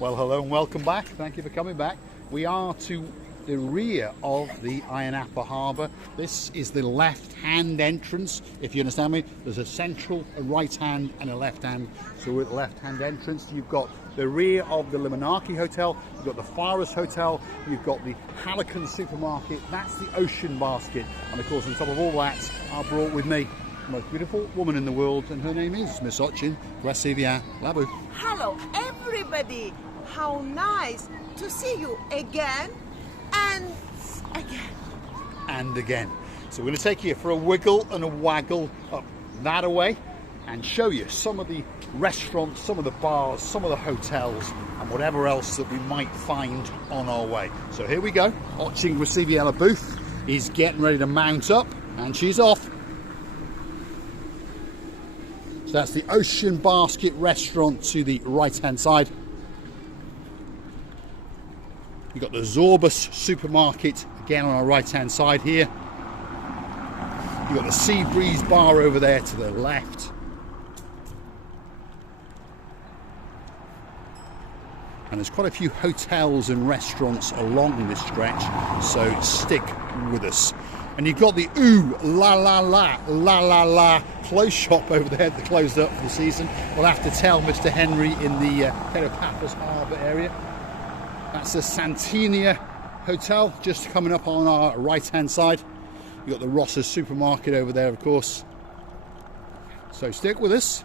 Well, hello and welcome back. Thank you for coming back. We are to the rear of the Ayia Napa Harbour. This is the left-hand entrance, if you understand me. There's a central, a right hand and a left hand. So we're at the left-hand entrance. You've got the rear of the Limonaki Hotel, you've got the Faros Hotel, you've got the Halican supermarket, that's the Ocean Basket. And of course on top of all that, I brought with me the most beautiful woman in the world, and her name is Miss Ayia Napa. Hello everybody! How nice to see you again and again. And again. So we're going to take you for a wiggle and a waggle up that away and show you some of the restaurants, some of the bars, some of the hotels and whatever else that we might find on our way. So here we go. Ayia Napa booth is getting ready to mount up and she's off. So that's the Ocean Basket restaurant to the right hand side. You've got the Zorbus supermarket again on our right hand side here. You've got the Sea Breeze bar over there to the left. And there's quite a few hotels and restaurants along this stretch, so stick with us. And you've got the Ooh La La La La La La clothes shop over there that closed up for the season. We'll have to tell Mr Henry in the Paphos Harbour area. That's the Santinia Hotel just coming up on our right hand side. You've got the Ross's supermarket over there, of course. So stick with us.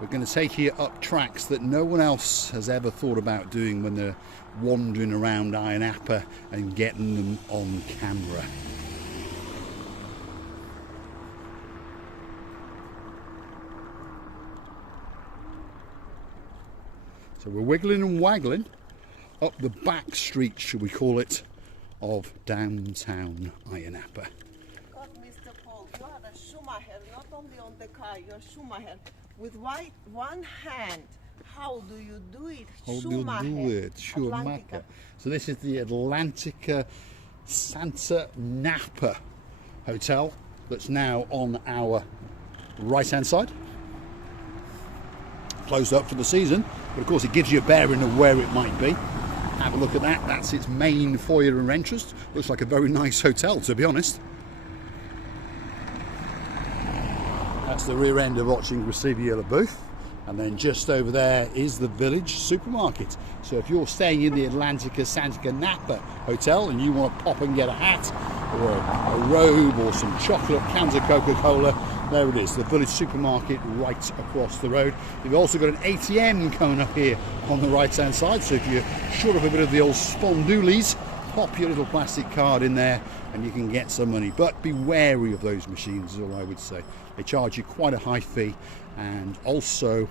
We're going to take you up tracks that no one else has ever thought about doing when they're wandering around Ayia Napa and getting them on camera. So we're wiggling and waggling up the back street, should we call it, of downtown Ayia Napa. God, Mr. Paul, you are a Schumacher, not only on the car, you're Schumacher. With one hand, how do you do it? How do you do it? Schumacher. So this is the Atlantica Santa Napa Hotel that's now on our right hand side. Closed up for the season, but of course it gives you a bearing of where it might be. Have a look at that. That's its main foyer and entrance. Looks like a very nice hotel, to be honest. That's the rear end of Ayia Napa booth. And then just over there is the Village supermarket. So if you're staying in the Atlantica Santa Napa Hotel and you want to pop and get a hat or a robe or some chocolate, cans of Coca-Cola, there it is, the Village supermarket right across the road. You've also got an ATM coming up here on the right hand side, so if you're short of a bit of the old spondoolies, pop your little plastic card in there and you can get some money. But be wary of those machines is all I would say. They charge you quite a high fee, and also,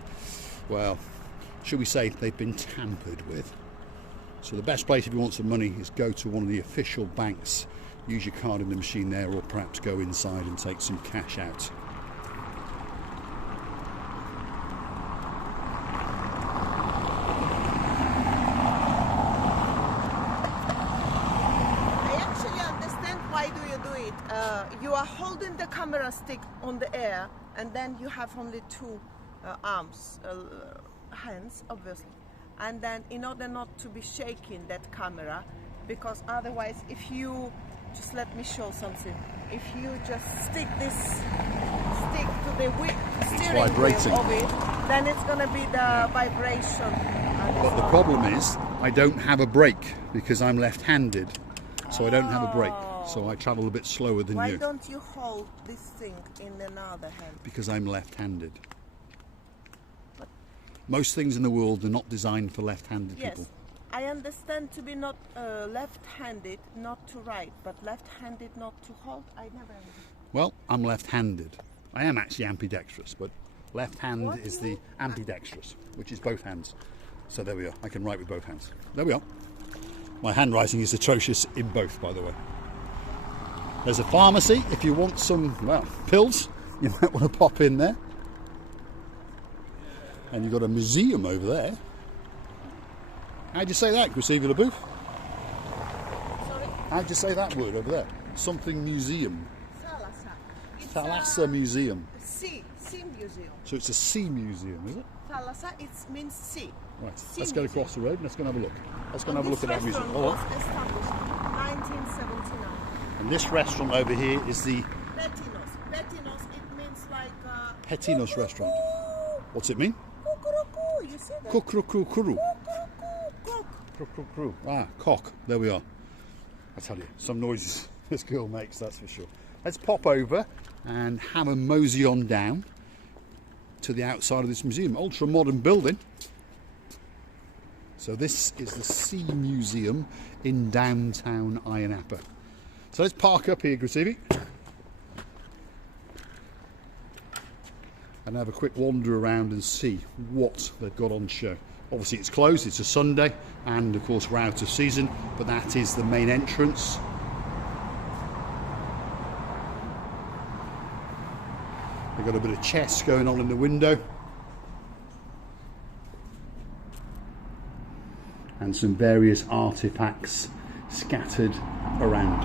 well, should we say they've been tampered with. So the best place if you want some money is go to one of the official banks, use your card in the machine there, or perhaps go inside and take some cash out. You are holding the camera stick on the air, and then you have only two hands, obviously. And then in order not to be shaking that camera, because otherwise if you, just let me show something, if you just stick this stick to the steering wheel of it, then it's going to be the vibration. But the problem is, I don't have a brake because I'm left-handed, so I don't have a brake. So I travel a bit slower than you. Why don't you hold this thing in another hand? Because I'm left-handed. Most things in the world are not designed for left-handed people. Yes, I understand to be not left-handed, not to write, but left-handed not to hold, I never understood. Well, I'm left-handed. I am actually ambidextrous, but left hand is the ambidextrous, which is both hands. So there we are, I can write with both hands. There we are. My handwriting is atrocious in both, by the way. There's a pharmacy if you want some, well, pills. You might want to pop in there. And you've got a museum over there. How'd you say that, Ayia Napa? Sorry? How'd you say that word over there? Something museum. Thalassa Museum. Sea museum. So it's a sea museum, is it? Thalassa, it means sea. Right, let's get across the road and let's go and have a look. Let's go and have a look at that museum. This restaurant was established 1979. And this restaurant over here is the Petinos. Petinos, it means like... Petinos restaurant. What's it mean? Kukuruku, you see that? Kukuruku. Kukuruku, cock. Kukuruku. Ah, cock. There we are. I tell you, some noises this girl makes, that's for sure. Let's pop over and have a mosey on down to the outside of this museum. Ultra modern building. So this is the Sea Museum in downtown Ayia Napa. So let's park up here, Grasivi, and have a quick wander around and see what they've got on show. Obviously it's closed, it's a Sunday, and of course we're out of season, but that is the main entrance. They've got a bit of chess going on in the window. And some various artefacts scattered around.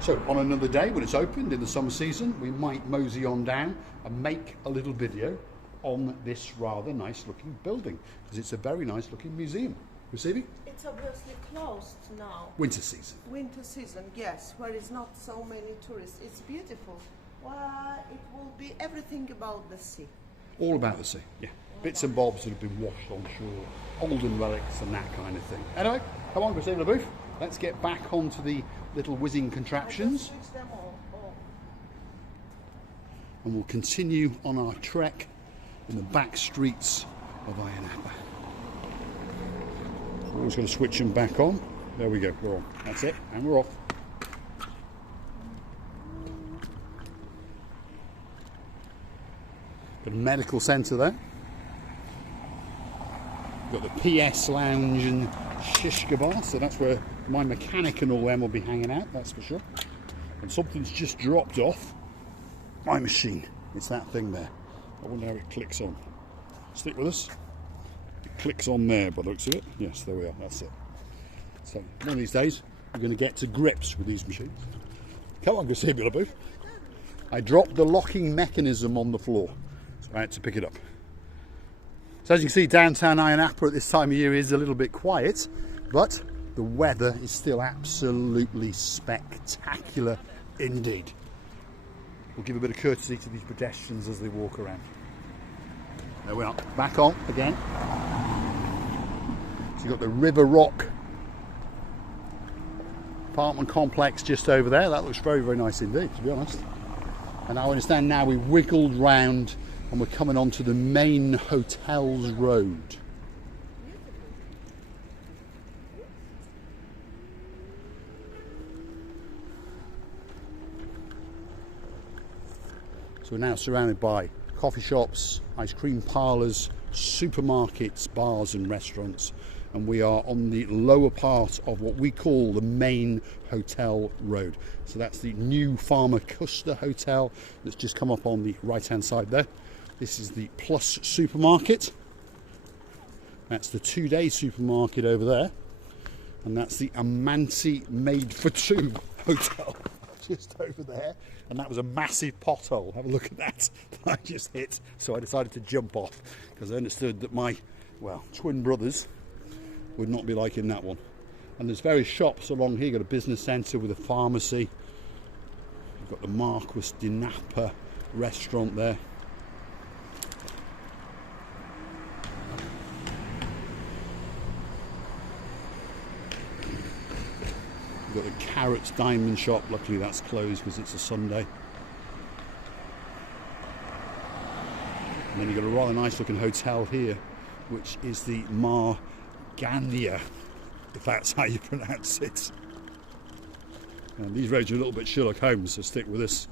So on another day when it's opened in the summer season, we might mosey on down and make a little video on this rather nice looking building, because it's a very nice looking museum. Receiving? It's obviously closed now. Winter season. Winter season, yes, where is not so many tourists. It's beautiful. Well, it will be everything about the sea. All about the sea, yeah. Bits and bobs that have been washed on shore, olden relics and that kind of thing. Anyway, come on, Christina LaBouffe. Let's get back onto the little whizzing contraptions. Switch them all off. And we'll continue on our trek in the back streets of Ayia Napa. Always got to switch them back on. There we go, we're on. That's it, and we're off. Got a medical centre there. Got the PS lounge and shishka bar, so that's where my mechanic and all them will be hanging out, that's for sure. And something's just dropped off my machine. It's that thing there. I wonder how it clicks on. Stick with us. It clicks on there by the looks of it. Yes, there we are, that's it. So one of these days we're going to get to grips with these machines. Come on, Grasivi LaBouffe. I dropped the locking mechanism on the floor, so I had to pick it up. So as you can see, downtown Ayia Napa at this time of year is a little bit quiet, but the weather is still absolutely spectacular indeed. We'll give a bit of courtesy to these pedestrians as they walk around. There we are, back on again. So you've got the River Rock apartment complex just over there. That looks very, very nice indeed, to be honest. And I understand now we've wiggled round and we're coming onto the main hotel's road. So we're now surrounded by coffee shops, ice cream parlours, supermarkets, bars and restaurants, and we are on the lower part of what we call the main hotel road. So that's the new Farmer Custer Hotel that's just come up on the right hand side there. This is the Plus supermarket. That's the 2-day supermarket over there. And that's the Amanti Made for Two hotel just over there. And that was a massive pothole. Have a look at that I just hit. So I decided to jump off because I understood that my, well, twin brothers would not be liking that one. And there's various shops along here. You've got a business centre with a pharmacy. You've got the Marquis de Napa restaurant there. You've got the Carrots Diamond Shop. Luckily that's closed because it's a Sunday. And then you've got a rather nice looking hotel here, which is the Margania, if that's how you pronounce it. And these roads are a little bit Sherlock Holmes, so stick with us.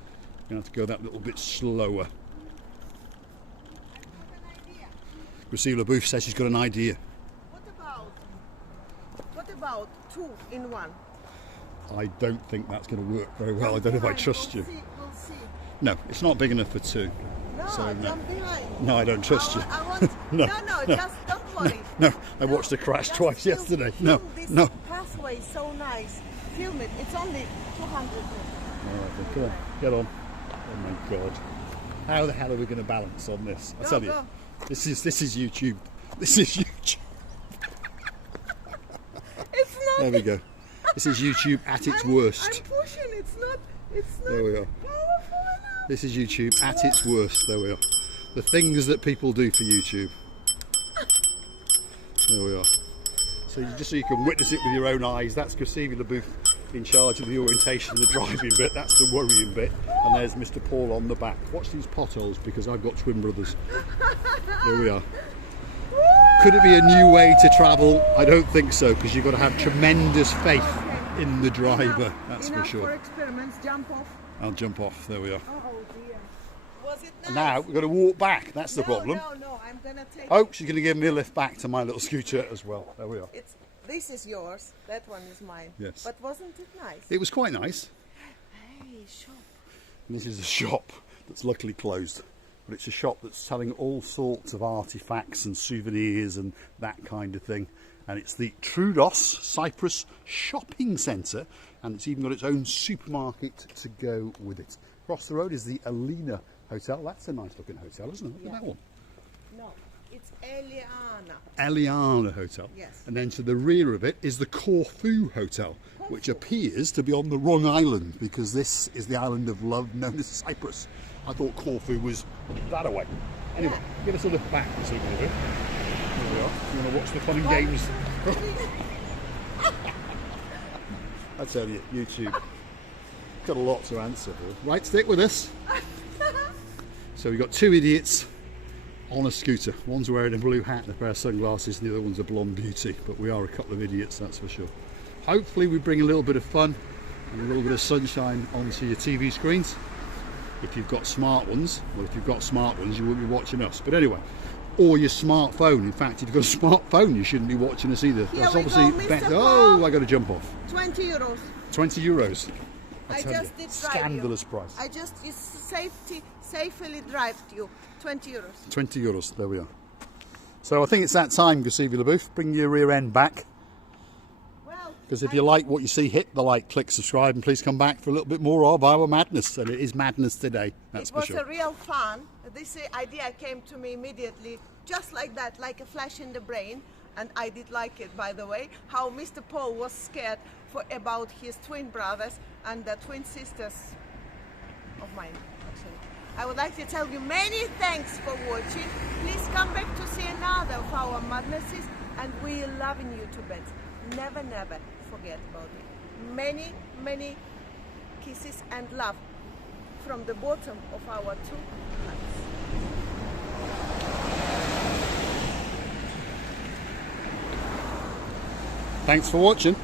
You're going to have to go that little bit slower. Grasivi LaBouffe says she's got an idea. What about 2 in 1? I don't think that's going to work very well. I don't know if I trust you. We'll see. No, it's not big enough for 2. No, So, no. jump behind. No, I don't trust you. I want, No, no, just don't worry. No, I watched the crash Just twice film- yesterday. film No, this no. pathway is so nice. Film it. It's only 200 meters. All right, then, come on, get on. Oh my God. How the hell are we going to balance on this? I Go, tell you, go. This is YouTube. This is YouTube. It's not. There we go. This is YouTube at its worst. I'm pushing. It's not. There we are. Powerful enough. This is YouTube at its worst. There we are. The things that people do for YouTube. There we are. So just so you can witness it with your own eyes, that's Gosivia Booth in charge of the orientation and the driving bit. That's the worrying bit. And there's Mr Paul on the back. Watch these potholes because I've got twin brothers. There we are. Could it be a new way to travel? I don't think so, because you've got to have tremendous faith in the driver. That's for sure. For experiments, jump off. I'll jump off. There we are. Oh dear. Was it nice? And now we've got to walk back. That's the problem. No, I'm gonna take. Oh, she's going to give me a lift back to my little scooter as well. There we are. This is yours. That one is mine. Yes. But wasn't it nice? It was quite nice. Hey, shop. And this is a shop that's luckily closed. But it's a shop that's selling all sorts of artifacts and souvenirs and that kind of thing. And it's the Troodos Cyprus Shopping Centre, and it's even got its own supermarket to go with it. Across the road is the Alina Hotel. That's a nice looking hotel, isn't it? Look at that one. No, it's Eliana. Eliana Hotel. Yes. And then to the rear of it is the Corfu Hotel, which appears to be on the wrong island, because this is the island of love known as Cyprus. I thought Corfu was that away. Anyway, give us a look back so we can do it. There we are. You want to watch the fun and games? I tell you, YouTube got a lot to answer for. Right, stick with us. So we've got two idiots on a scooter. One's wearing a blue hat and a pair of sunglasses, and the other one's a blonde beauty. But we are a couple of idiots, that's for sure. Hopefully we bring a little bit of fun and a little bit of sunshine onto your TV screens. If you've got smart ones, well, if you've got smart ones, you won't be watching us. But anyway, or your smartphone. In fact, if you've got a smartphone, you shouldn't be watching us either. Here That's we obviously go, Mr. better. Paul. Oh, I got to jump off. 20 euros. 20 euros. I tell just you, did drive scandalous you. price. I just safely drive you. 20 euros. 20 euros. There we are. So I think it's that time, Gosivia Booth. Bring your rear end back. Because if you like what you see, hit the like, click subscribe, and please come back for a little bit more of our madness. And it is madness today, that's for sure. It was a real fun. This idea came to me immediately, just like that, like a flash in the brain. And I did like it, by the way, how Mr. Paul was scared about his twin brothers and the twin sisters of mine, actually. I would like to tell you many thanks for watching. Please come back to see another of our madnesses, and we love in YouTube. Never, never forget about it. Many, many kisses and love from the bottom of our two hearts. Thanks for watching.